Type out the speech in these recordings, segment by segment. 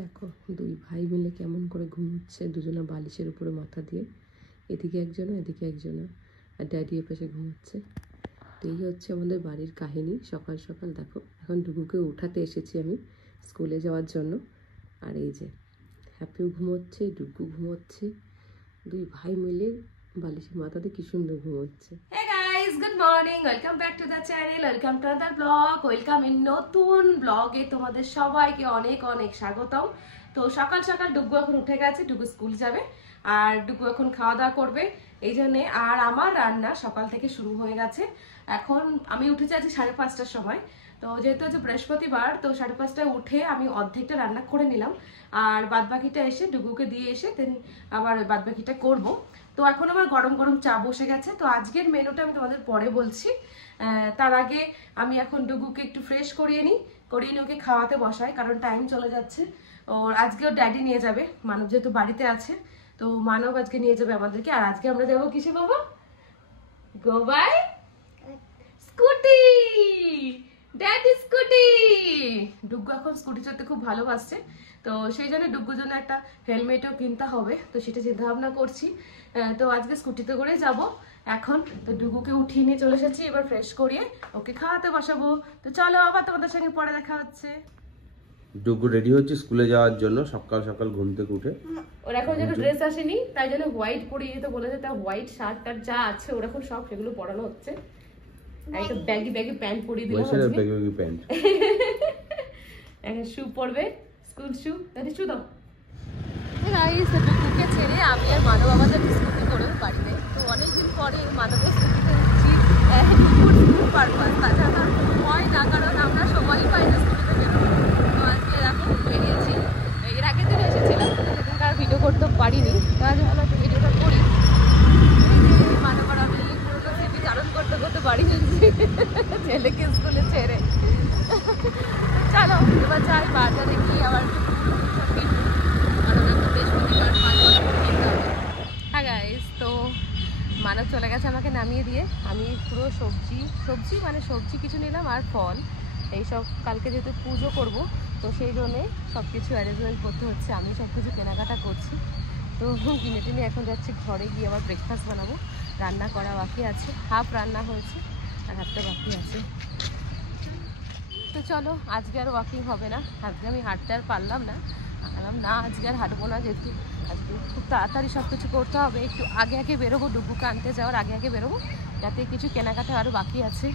দেখো দুই ভাই মিলে কেমন করে ঘুমোচ্ছে, দুজনা বালিশের উপরে মাথা দিয়ে, এদিকে একজনা এদিকে একজনা, আর ড্যাডি পাশে ঘুমোচ্ছে। তো এই হচ্ছে আমাদের বাড়ির কাহিনী। সকাল সকাল দেখো এখন ডুগুকে উঠাতে এসেছি আমি স্কুলে যাওয়ার জন্য। আর এই যে হ্যাপিও ঘুমোচ্ছে, ডুগু ঘুমোচ্ছে, দুই ভাই মিলে বালিশের মাথা দিয়ে কি সুন্দর ঘুমোচ্ছে। Hey guys, good morning. Welcome back to the channel. Welcome to another vlog. Welcome in নতুন ব্লগে তোমাদের সবাইকে অনেক অনেক স্বাগতম। তো সকাল সকাল ডুগু এখন উঠে গেছে, ডুগু স্কুল যাবে আর ডুগু এখন খাওয়া দাওয়া করবে এই জন্যে। আর আমার রান্না সকাল থেকে শুরু হয়ে গেছে। এখন আমি উঠেছি আজকে 5:30টার সময়। তো যেহেতু হচ্ছে বৃহস্পতিবার, তো 5:30টায় উঠে আমি অর্ধেকটা রান্না করে নিলাম, আর বাদবাকিটা এসে ডুগুকে দিয়ে এসে দেন আবার বাদবাকিটা করব। তো এখন আমার গরম গরম চা বসে গেছে। তো আজকের মেনুটা আমি তোমাদের পরে বলছি। তার আগে আমি এখন ডুগুকে একটু ফ্রেশ করিয়ে নিই, ওকে খাওয়াতে বসাই, কারণ টাইম চলে যাচ্ছে। ওর আজকেও ড্যাডি নিয়ে যাবে, মানব যেহেতু বাড়িতে আছে, তো মানব আজকে নিয়ে যাবে আমাদেরকে। আর আজকে আমরা যাবো কিসে বাবা? গো বাই স্কুটি, ড্যাডি স্কুটি। ডুগু এখন স্কুটি চালাতে খুব ভালোবাসছে, তো সেই জন্য ডুগুর জন্য একটা হেলমেটও কিনতে হবে, তো সেটা চিন্তা ভাবনা করছি। তো আজকে স্কুটিতে করে যাব এখন। তো ডুগুকে উঠিয়ে নিয়ে চলে এসেছি, এবার ফ্রেশ করিয়ে ওকে খাওয়াতে বসাবো। তো চলো আবার তোমাদের সঙ্গে পরে দেখা হচ্ছে। ডুগু রেডি হচ্ছে স্কুলে যাওয়ার জন্য সকাল সকাল ঘুম থেকে উঠে। ওর এখন যেন ড্রেস আসেনি, তাই জন্য হোয়াইট পরিয়ে যেতে বলেছে। তা হোয়াইট শার্ট টার যা আছে ওর এখন সব সেগুলো পরানো হচ্ছে। একটা ব্যাগি ব্যাগি প্যান্ট পরিয়ে দিলাম আজকে। Baggy baggy pant. এখন শু পরবে, স্কুল শু। দাদি শু দাও। গাইস, ডুগুকে ছেড়ে আমি আর মানব আমাদের স্কুটি করে বাড়িতে। তো অনেকদিন পরে মানবের স্কুটিতে উঠছি স্কুল পারপাস, তাছাড়া হয় না, কারণ আমরা সময়ই পাই না স্কুটিতে বেরোবো। তো আজকে এখন বেরিয়েছি। এর আগের দিন এসেছিলাম, সেদিনকার ভিডিও করতে পারিনি, তো আজ ভালো একটা ভিডিওটা করি। মানব আর আমি পুরোটা স্মৃতি চারণ করতে করতে বাড়ি যাচ্ছি ছেলেকে স্কুলে ছেড়ে। চলো এবার যাই বাজারে গিয়ে আবার হ্যাঁ গাইস। তো মানব চলে গেছে আমাকে নামিয়ে দিয়ে। আমি পুরো সবজি কিছু নিলাম আর ফল এইসব। কালকে যেহেতু পুজো করব, তো সেই জন্যে সব কিছু অ্যারেঞ্জমেন্ট করতে হচ্ছে। আমি সব কিছু কেনাকাটা করছি। তো কিনে টিনে এখন যাচ্ছি ঘরে গিয়ে আবার ব্রেকফাস্ট বানাবো। রান্না করা বাকি আছে, হাফ রান্না হয়েছে আর হাফটা বাকি আছে। তো চলো আজকে আর ওয়াকিং হবে না, আজকে আমি হাঁটতে আর পারলাম না। আজকে আর হাঁটবো না, যেহেতু আজকে খুব তাড়াতাড়ি সব কিছু করতে হবে। একটু আগে আগে বেরোবো, ডুগুকে আনতে যাওয়ার আগে আগে বেরোবো, যাতে কিছু কেনাকাটা আরও বাকি আছে।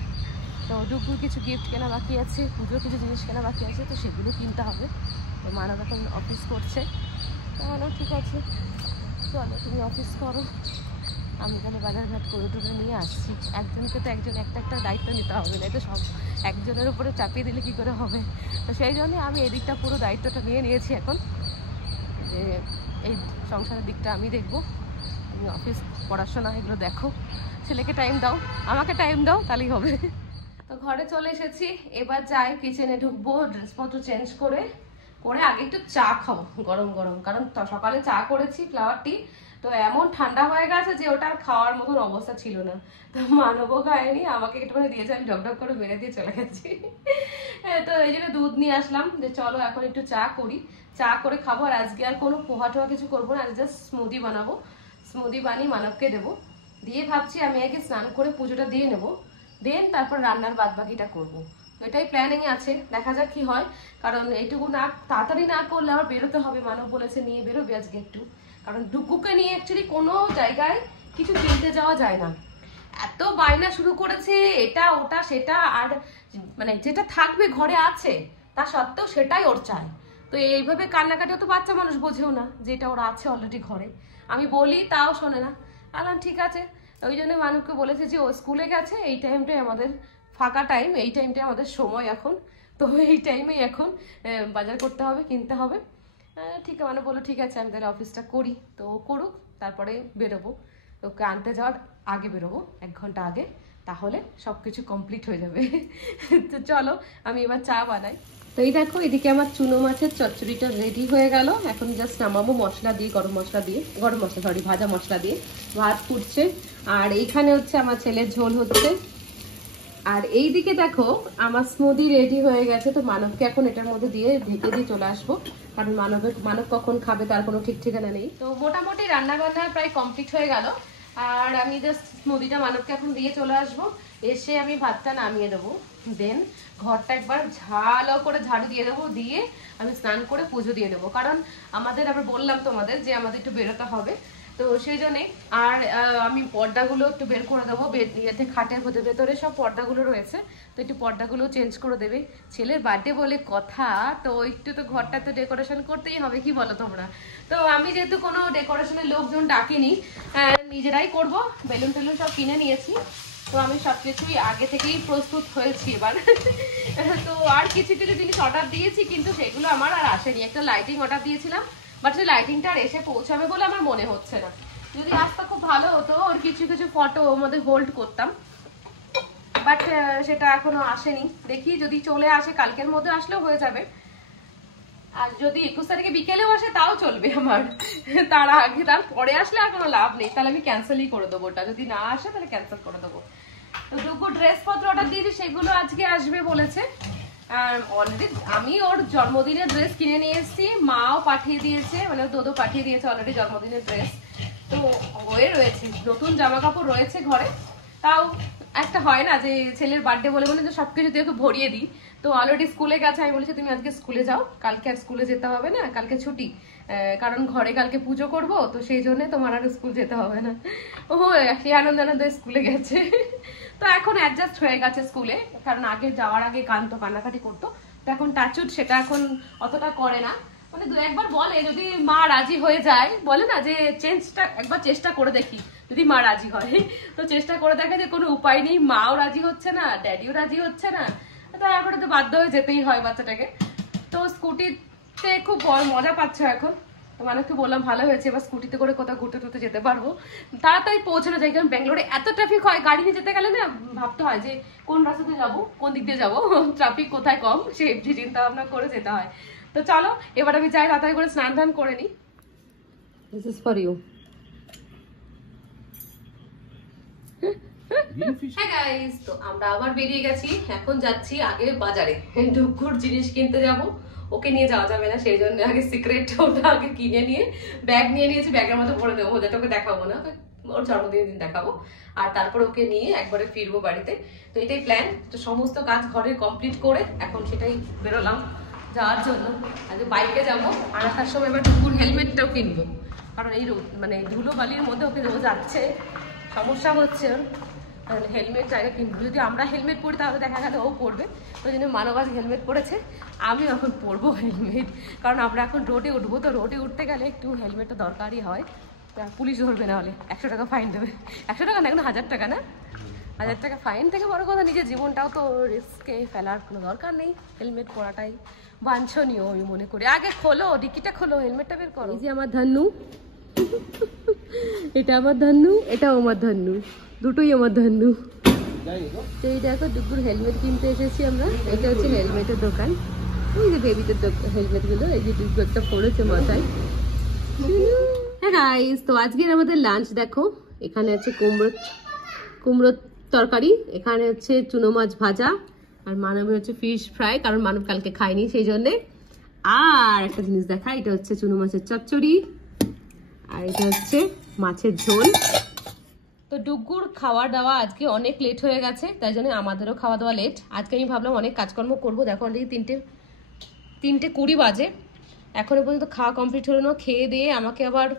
তো ডুগুর কিছু গিফট কেনা বাকি আছে, পুজোর কিছু জিনিস কেনা বাকি আছে, তো সেগুলো কিনতে হবে। তো মানব এখন অফিস করছে, তাহলে ঠিক আছে চলো তুমি অফিস করো, আমি তাহলে বাজারঘাট করে টুরে নিয়ে আসছি। একজনকে তো একজন একটা একটা দায়িত্ব নিতে হবে, না তো সব একজনের উপরে চাপিয়ে দিলে কি করে হবে। তো সেই জন্য আমি এদিকটা পুরো দায়িত্বটা নিয়ে নিয়েছি এখন, যে এই সংসারের দিকটা আমি দেখবো, তুমি অফিস পড়াশোনা এগুলো দেখো, ছেলেকে টাইম দাও, আমাকে টাইম দাও, তাহলেই হবে। তো ঘরে চলে এসেছি, এবার যাই কিচেনে ঢুকবো, ড্রেসপত্র চেঞ্জ করে আগে একটু চা খাও গরম গরম, কারণ সকালে চা করেছি ফ্লাওয়ার টি, তো এমন ঠান্ডা হয়ে গেছে যে ওটা খাওয়ার মতন অবস্থা ছিল না। তো মানবও খায়নি, আমাকে একটুখানি দিয়েছে, আমি ঢকঢক করে মেরে দিয়ে চলে গেছি। তো এই জন্য দুধ নিয়ে আসলাম, যে চলো এখন একটু চা করি, চা করে খাবো। আর আজকে আর কোনো পোহা টোহা কিছু করবো না, জাস্ট স্মুদি বানাবো। স্মুদি বানিয়ে মানবকে দেবো, দিয়ে ভাবছি আমি আগে স্নান করে পুজোটা দিয়ে নেবো, দেন তারপর রান্নার বাদবাকিটা করবো। তো এটাই প্ল্যানিং আছে, দেখা যাক কি হয়। কারণ এইটুকু না তাড়াতাড়ি না করলে আবার বেরোতে হবে, মানব বলেছে নিয়ে বেরোবে আজকে একটু, কারণ ডুগুকে নিয়ে অ্যাকচুয়ালি কোনো জায়গায় কিছু কিনতে যাওয়া যায় না। এত বায়না শুরু করেছে, এটা ওটা সেটা, আর মানে যেটা থাকবে ঘরে আছে তা সত্ত্বেও সেটাই ওর চায়। তো এইভাবে কান্নাকাটিও তো বাচ্চা মানুষ বোঝেও না যে এটা ওর আছে অলরেডি ঘরে, আমি বলি তাও শোনে না। আলাম ঠিক আছে, ওই জন্য মানুষকে বলেছে যে ও স্কুলে গেছে, এই টাইমটাই আমাদের ফাঁকা টাইম, এই টাইমটাই আমাদের সময় এখন, তো এই টাইমেই এখন বাজার করতে হবে, কিনতে হবে। ঠিক আছে, মানে বলো ঠিক আছে আমি তাহলে অফিসটা করি, তো করুক, তারপরে বেরোবো। ওকে আনতে যাওয়ার আগে বেরোবো, 1 ঘন্টা আগে, তাহলে সব কিছু কমপ্লিট হয়ে যাবে। তো চলো আমি এবার চা বানাই। তো এই দেখো এদিকে আমার চুনো মাছের চচ্চড়িটা রেডি হয়ে গেল, এখন জাস্ট নামাবো মশলা দিয়ে, গরম মশলা ভাজা মশলা দিয়ে। ভাত ফুটছে, আর এইখানে হচ্ছে আমার ছেলের ঝোল হচ্ছে, আর এইদিকে দেখো আমার স্মুদি রেডি হয়ে গেছে, তো মানবকে এখন এটার মধ্যে দিয়ে ঢেকে দিয়ে চলে আসবো, কারণ মানব কখন খাবে তার কোনো ঠিক ঠিকানা নেই। তো মোটামুটি রান্না বান্না প্রায় কমপ্লিট হয়ে গেল, আর আমি জাস্ট স্মুদিটা মানবকে এখন দিয়ে চলে আসবো, এসে আমি ভাতটা নামিয়ে দেবো, দেন ঘরটা একবার ভালো করে ঝাড়ু দিয়ে দেবো, দিয়ে আমি স্নান করে পুজো দিয়ে দেবো, কারণ আমাদের আবার বললাম তোমাদের যে আমাদের একটু বেরোতে হবে, তো সেই জন্যে। আর আমি পর্দাগুলো একটু বের করে দেবো, ইয়েতে খাটের ভেতরে সব পর্দাগুলো রয়েছে, তো একটু পর্দাগুলো চেঞ্জ করে দেবে। ছেলের বার্থডে বলে কথা, তো একটু তো ঘরটা তো ডেকোরেশন করতেই হবে, কি বলো তোমরা? তো আমি যেহেতু কোনো ডেকোরেশনের লোকজন ডাকিনি, নিজেরাই করব, বেলুন টেলুন সব কিনে নিয়েছি, তো আমি সব কিছুই আগে থেকেই প্রস্তুত হয়েছি এবার। তো আর কিছু কিছু জিনিস অর্ডার দিয়েছি, কিন্তু সেগুলো আমার আর আসেনি। একটা লাইটিং অর্ডার দিয়েছিলাম, বাট সেই লাইটিংটা আর এসে পৌঁছাবে বলে আমার মনে হচ্ছে না। যদি আসতো খুব ভালো হতো, ওর কিছু কিছু ফটো আমাদের হোল্ড করতাম, বাট সেটা এখনো আসেনি। দেখি যদি চলে আসে, কালকের মধ্যে আসলেও হয়ে যাবে, আর যদি 21 তারিখে বিকেলেও আসে তাও চলবে আমার। তার আগে তার পরে আসলে আর কোনো লাভ নেই, তাহলে আমি ক্যান্সেলই করে দেবো, ওটা যদি না আসে তাহলে ক্যান্সেল করে দেবো। তো দুটো ড্রেসপত্র অর্ডার দিয়েছি, সেগুলো আজকে আসবে বলেছে। আর অলরেডি আমি ওর জন্মদিনের ড্রেস কিনে নিয়ে এসেছি, মাও পাঠিয়ে দিয়েছে, মানে দোদো পাঠিয়ে দিয়েছে অলরেডি জন্মদিনের ড্রেস, তো হয়ে রয়েছে, নতুন জামা কাপড় রয়েছে ঘরে। তাও একটা হয় না যে ছেলের বার্থডে বলে যে সবকিছু দিয়ে ওকে ভরিয়ে দিই, তো অলরেডি স্কুলে গেছে, আমি বলেছি তুমি আজকে স্কুলে যাও, কালকে আর স্কুলে যেতে হবে না, কালকে ছুটি, কারণ ঘরে কালকে পুজো করব, তো সেই জন্য তোমার আর স্কুল যেতে হবে না। ও সে আনন্দ স্কুলে গেছে। তো এখন অ্যাডজাস্ট হয়ে গেছে স্কুলে, কারণ আগে যাওয়ার আগে কান্নাকাটি করতো, তো এখন টাচুট সেটা এখন অতটা করে না, মানে দু একবার বলে, যদি মা রাজি হয়ে যায়, বলে না যে চেঞ্জটা একবার চেষ্টা করে দেখি, যদি মা রাজি হয়, তো চেষ্টা করে দেখা যে কোনো উপায় নেই, মাও রাজি হচ্ছে না, ড্যাডিও রাজি হচ্ছে না, তারপরে তো বাধ্য হয়ে যেতেই হয় বাচ্চাটাকে। তো স্কুটিতে খুব মজা পাচ্ছে এখন, তো মানুষকে বললাম ভালো হয়েছে, এবার স্কুটিতে করে কোথাও ঘুরতে টুরতে যেতে পারবো, তাড়াতাড়ি পৌঁছানো যায়, কারণ ব্যাঙ্গালোরে এত ট্রাফিক হয়, গাড়ি নিয়ে যেতে গেলে না ভাবতে হয় যে কোন রাস্তা দিয়ে যাবো, কোন দিক দিয়ে যাবো, ট্রাফিক কোথায় কম, সেই চিন্তা ভাবনা করে যেতে হয়। তো চলো এবার আমি যাই, তাড়াতাড়ি করে স্নান ধান করে নিই। This is for you. হ্যাঁ গাইস, তো আমরা আবার বেরিয়ে গেছি, এখন যাচ্ছি আগে বাজারে, ডুগুর জিনিস কিনতে যাব, ওকে নিয়ে যাওয়া যাবে না, সেই জন্য আগে সিক্রেট ওটা আগে কিনে নিয়ে ব্যাগ নিয়ে নিয়েছি, ব্যাগের মধ্যে ভরে দেবো, যেটা ওকে দেখাবো না, ওর জন্মদিনের দিন দেখাবো, আর তারপর ওকে নিয়ে একবারে ফিরবো বাড়িতে। তো এটাই প্ল্যান, তো সমস্ত কাজ ঘরে কমপ্লিট করে এখন সেটাই বেরোলাম যাওয়ার জন্য। আগে বাইকে যাবো, আর আসার সময় এবার ডুগুর হেলমেটটাও কিনবো, কারণ এই মানে ধুলো বালির মধ্যে ওকে রোজ যাচ্ছে, সমস্যা হচ্ছে ওর, হেলমেট জায়গা কিনবো। যদি আমরা হেলমেট পরি তাহলে দেখা গেল ও পরবে, ওই জন্য মানব আজ হেলমেট পরেছে, আমি এখন পরবো হেলমেট, কারণ আমরা এখন রোডে উঠবো, তো রোডে উঠতে গেলে একটু হেলমেটটা দরকারই হয়, পুলিশ ধরবে না হলে 100 টাকা ফাইন দেবে, 100 টাকা না, এখন 1000 টাকা, না 1000 টাকা ফাইন, থেকে বড় কথা নিজের জীবনটাও তো রিস্কে ফেলার কোনো দরকার নেই, হেলমেট পরাটাই বাঞ্ছনীয় আমি মনে করি। আগে খোলো ডিকিটা, খোলো হেলমেটটা বের করো। এই যে আমার ধান্নু, এটা আমার ধান্নু, এটাও আমার ধান্নু, দুটোই আমার ধান্নু। তো এই দেখো ডুগুর হেলমেট কিনতে এসেছি আমরা, এটা হচ্ছে হেলমেটের দোকান, এই যে বেবিদের হেলমেটগুলো, এই যে ডুগু একটা পড়েছে মাথায়। হ্যাঁ গাইস, তো আজকের আমাদের লাঞ্চ দেখো, এখানে আছে কুমড়োর তরকারি, এখানে হচ্ছে চুনো মাছ ভাজা, আর মানবের হচ্ছে ফিশ ফ্রাই, কারণ মানব কালকে খায়নি সেই জন্যে। আর একটা জিনিস দেখা, এটা হচ্ছে চুনো মাছের চচ্চড়ি, আর এটা হচ্ছে মাছের ঝোল। তো ডুগুর খাওয়া দাওয়া আজকে অনেক লেট হয়ে গেছে, তাই জন্য আমাদেরও খাওয়া দাওয়া লেট। আজকে আমি ভাবলাম অনেক কাজকর্ম করবো, দেখো অলরেডি 3:20 বাজে, এখনো পর্যন্ত খাওয়া কমপ্লিট হলো না। খেয়ে দিয়ে আমাকে আবার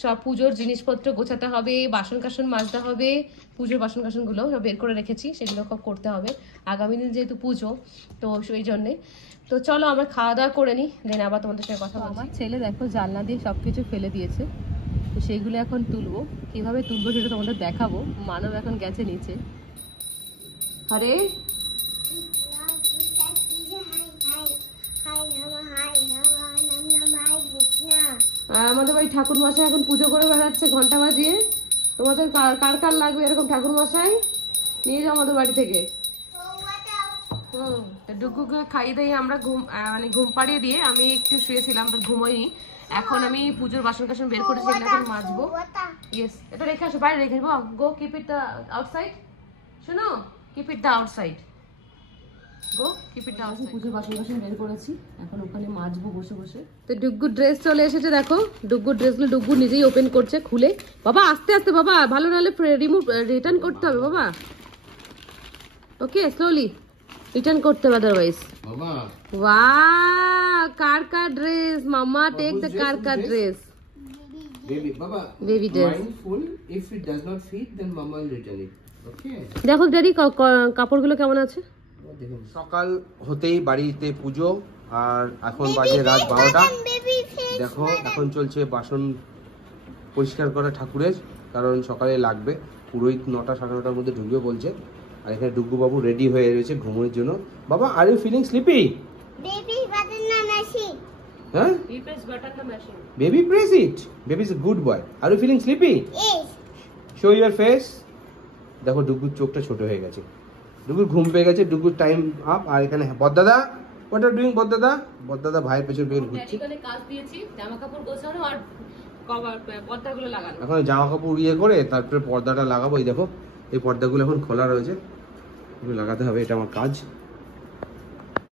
সব পুজোর জিনিসপত্র গোছাতে হবে, বাসন কাসন মাজতে হবে, পুজোর বাসন কাসনগুলো সব বের করে রেখেছি, সেগুলো সব করতে হবে, আগামী দিন যেহেতু পুজো, তো সেই জন্যে। তো চলো আমরা খাওয়া দাওয়া করে নিই, দেন আবার তোমাদের সঙ্গে কথা বলবো। আমার ছেলে দেখো জানলা দিয়ে সব কিছু ফেলে দিয়েছে, তো সেইগুলো এখন তুলবো, কিভাবে তুলবো সেটা তোমাদের দেখাবো। মানব এখন গেছে নিচে। আরে আমাদের বাড়ি ঠাকুর মশাই এখন পুজো করে বেড়াচ্ছে ঘন্টা বাজিয়ে, তোমাদের কার কার লাগবে এরকম ঠাকুর মশাই নিয়ে যাও আমাদের বাড়ি থেকে। ডুগুকে খাইয়ে দিয়ে আমরা ঘুম পাড়িয়ে দিয়ে আমি একটু শুয়েছিলাম, তো ঘুমোই। এখন আমি পুজোর বাসন কাসন বের করেছি, এখন মাজবো। ইয়েস, এটা রেখে আসো, বাইরে রেখে আসবো, গো কিপ ইট আউটসাইড। শোনো Keep it the outside. Go, keep it the outside. পুজোর বাসন বের করেছি, এখন ওখানে মাজবো বসে বসে। তো ডুগ্গুর ড্রেস চলে এসেছে, দেখো ডুগ্গুর ড্রেসগুলো ডুগ্গু নিজেই ওপেন করছে খুলে। বাবা আস্তে আস্তে বাবা, ভালো নাহলে রিটার্ন করতে হবে বাবা। ওকে স্লোলি রিটার্ন করতে হবে আদারওয়াইজ। বাবা ওয়াও, কার ড্রেস, মামা take the car dress. Baby বাবা Baby dress. mindful, if it does not fit then mama will return it. Okay. দেখো ড্যাডি কাপড়গুলো কেমন আছে। সকাল হতেই বাড়িতে পুজো, আর এখন বাজে রাত 12টা। দেখো এখন চলছে বাসন পরিষ্কার করা ঠাকুরের, কারণ সকালে লাগবে। পুরোহিত 9টা 9:30টার মধ্যে ঢুকবে বলছে। আর এখানে ডুগ্গু বাবু রেডি হয়ে রয়েছে ঘুমোনোর জন্য। বাবা are you feeling sleepy? Baby button na machine. হ্যাঁ He press button the machine. Baby press it, baby is a good boy. Are you feeling sleepy? Yes. Show your face. দেখো ডুগ্গুর চোখটা ছোট হয়ে গেছে, ডুগুর ঘুম পেয়ে গেছে, ডুগুর টাইম আপ। আর এখানে বড়দাদা, হোয়াট আর ডুইং বড়দাদা? বড়দাদা ভাইয়ের পেছন পেছন ঘুরছে। ড্যাডি কাজ দিয়েছি, জামা কাপড় গোছানো আর কভার পর্দাগুলো লাগানো। এখন জামা কাপড় করে তারপরে পর্দাটা লাগাবো। এই দেখো এই পর্দাগুলো এখন খোলা রয়েছে, এগুলো লাগাতে হবে, এটা আমার কাজ।